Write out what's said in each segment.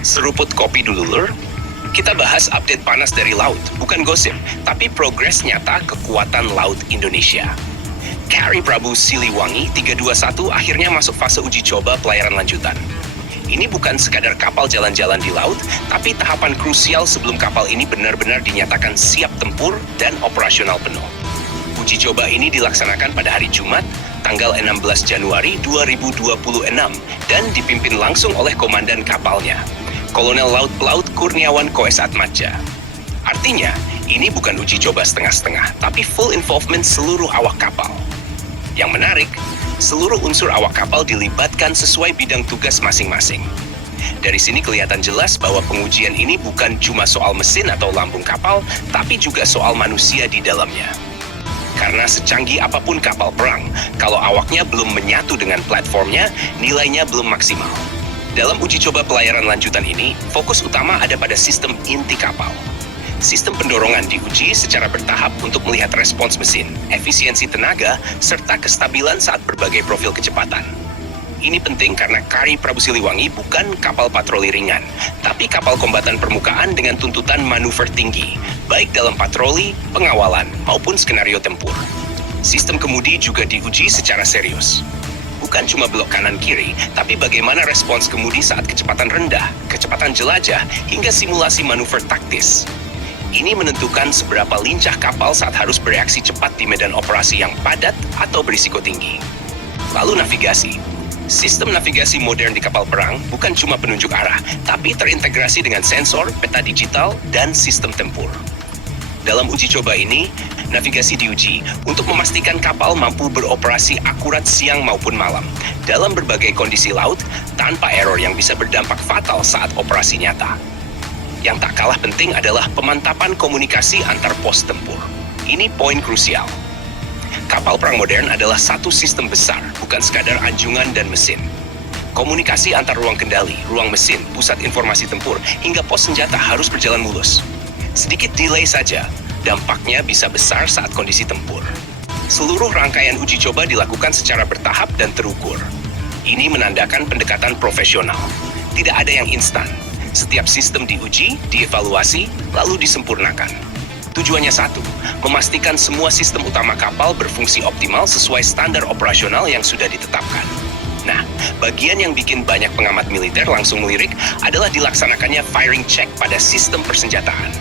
Seruput kopi dulu, Lur. Kita bahas update panas dari laut, bukan gosip, tapi progres nyata kekuatan laut Indonesia. KRI Prabu Siliwangi 321 akhirnya masuk fase uji coba pelayaran lanjutan. Ini bukan sekadar kapal jalan-jalan di laut, tapi tahapan krusial sebelum kapal ini benar-benar dinyatakan siap tempur dan operasional penuh. Uji coba ini dilaksanakan pada hari Jumat, tanggal 16 Januari 2026, dan dipimpin langsung oleh komandan kapalnya, Kolonel Laut Pelaut Kurniawan Koes Atmaja. Artinya, ini bukan uji coba setengah-setengah, tapi full involvement seluruh awak kapal. Yang menarik, seluruh unsur awak kapal dilibatkan sesuai bidang tugas masing-masing. Dari sini kelihatan jelas bahwa pengujian ini bukan cuma soal mesin atau lambung kapal, tapi juga soal manusia di dalamnya. Karena secanggih apapun kapal perang, kalau awaknya belum menyatu dengan platformnya, nilainya belum maksimal. Dalam uji coba pelayaran lanjutan ini, fokus utama ada pada sistem inti kapal. Sistem pendorongan diuji secara bertahap untuk melihat respons mesin, efisiensi tenaga, serta kestabilan saat berbagai profil kecepatan. Ini penting karena KRI Prabu Siliwangi bukan kapal patroli ringan, tapi kapal kombatan permukaan dengan tuntutan manuver tinggi, baik dalam patroli, pengawalan, maupun skenario tempur. Sistem kemudi juga diuji secara serius. Bukan cuma belok kanan-kiri, tapi bagaimana respons kemudi saat kecepatan rendah, kecepatan jelajah, hingga simulasi manuver taktis. Ini menentukan seberapa lincah kapal saat harus bereaksi cepat di medan operasi yang padat atau berisiko tinggi. Lalu navigasi. Sistem navigasi modern di kapal perang bukan cuma penunjuk arah, tapi terintegrasi dengan sensor, peta digital, dan sistem tempur. Dalam uji coba ini, navigasi diuji untuk memastikan kapal mampu beroperasi akurat siang maupun malam dalam berbagai kondisi laut tanpa error yang bisa berdampak fatal saat operasi nyata. Yang tak kalah penting adalah pemantapan komunikasi antar pos tempur. Ini poin krusial. Kapal perang modern adalah satu sistem besar, bukan sekadar anjungan dan mesin. Komunikasi antar ruang kendali, ruang mesin, pusat informasi tempur, hingga pos senjata harus berjalan mulus. Sedikit delay saja, dampaknya bisa besar saat kondisi tempur. Seluruh rangkaian uji coba dilakukan secara bertahap dan terukur. Ini menandakan pendekatan profesional. Tidak ada yang instan. Setiap sistem diuji, dievaluasi, lalu disempurnakan. Tujuannya satu, memastikan semua sistem utama kapal berfungsi optimal sesuai standar operasional yang sudah ditetapkan. Nah, bagian yang bikin banyak pengamat militer langsung melirik adalah dilaksanakannya firing check pada sistem persenjataan.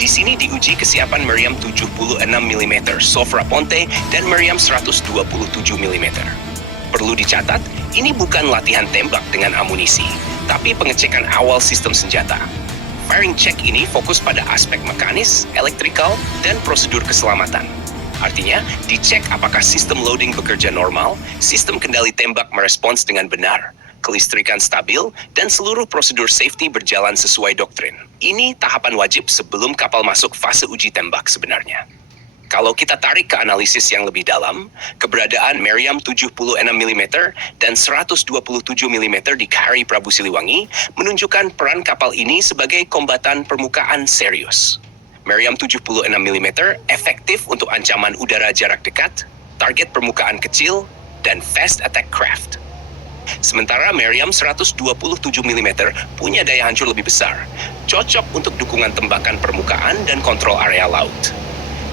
Di sini diuji kesiapan meriam 76 mm Sofra Ponte dan meriam 127 mm. Perlu dicatat, ini bukan latihan tembak dengan amunisi, tapi pengecekan awal sistem senjata. Firing check ini fokus pada aspek mekanis, elektrikal, dan prosedur keselamatan. Artinya, dicek apakah sistem loading bekerja normal, sistem kendali tembak merespons dengan benar, kelistrikan stabil, dan seluruh prosedur safety berjalan sesuai doktrin. Ini tahapan wajib sebelum kapal masuk fase uji tembak sebenarnya. Kalau kita tarik ke analisis yang lebih dalam, keberadaan meriam 76 mm dan 127 mm di KRI Prabu Siliwangi menunjukkan peran kapal ini sebagai kombatan permukaan serius. Meriam 76 mm efektif untuk ancaman udara jarak dekat, target permukaan kecil, dan fast attack craft. Sementara meriam 127 mm punya daya hancur lebih besar, cocok untuk dukungan tembakan permukaan dan kontrol area laut.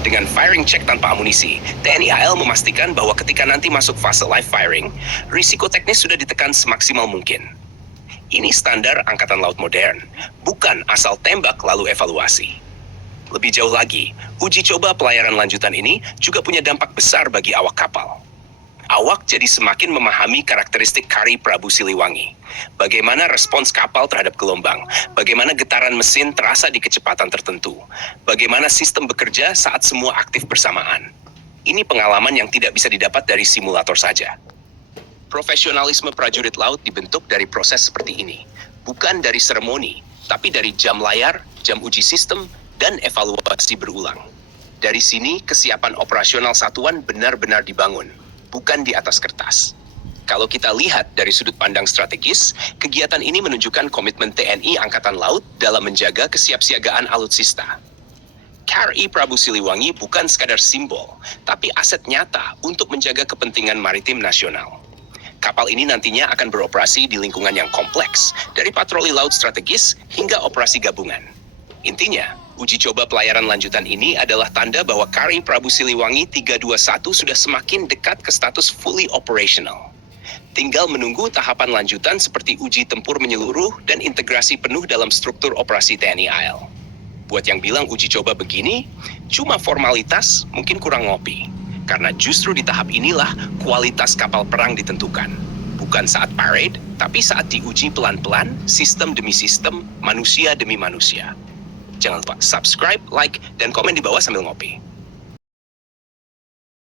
Dengan firing check tanpa amunisi, TNI AL memastikan bahwa ketika nanti masuk fase live firing, risiko teknis sudah ditekan semaksimal mungkin. Ini standar angkatan laut modern, bukan asal tembak lalu evaluasi. Lebih jauh lagi, uji coba pelayaran lanjutan ini juga punya dampak besar bagi awak kapal. Awak jadi semakin memahami karakteristik KRI Prabu Siliwangi. Bagaimana respons kapal terhadap gelombang, bagaimana getaran mesin terasa di kecepatan tertentu, bagaimana sistem bekerja saat semua aktif bersamaan. Ini pengalaman yang tidak bisa didapat dari simulator saja. Profesionalisme prajurit laut dibentuk dari proses seperti ini, bukan dari seremoni, tapi dari jam layar, jam uji sistem, dan evaluasi berulang. Dari sini, kesiapan operasional satuan benar-benar dibangun, bukan di atas kertas. Kalau kita lihat dari sudut pandang strategis, kegiatan ini menunjukkan komitmen TNI Angkatan Laut dalam menjaga kesiapsiagaan alutsista. KRI Prabu Siliwangi bukan sekadar simbol, tapi aset nyata untuk menjaga kepentingan maritim nasional. Kapal ini nantinya akan beroperasi di lingkungan yang kompleks, dari patroli laut strategis hingga operasi gabungan. Intinya, uji coba pelayaran lanjutan ini adalah tanda bahwa KRI Prabu Siliwangi 321 sudah semakin dekat ke status fully operational. Tinggal menunggu tahapan lanjutan seperti uji tempur menyeluruh dan integrasi penuh dalam struktur operasi TNI AL. Buat yang bilang uji coba begini, cuma formalitas, mungkin kurang ngopi. Karena justru di tahap inilah kualitas kapal perang ditentukan. Bukan saat parade, tapi saat diuji pelan-pelan, sistem demi sistem, manusia demi manusia. Jangan lupa subscribe, like, dan komen di bawah sambil ngopi.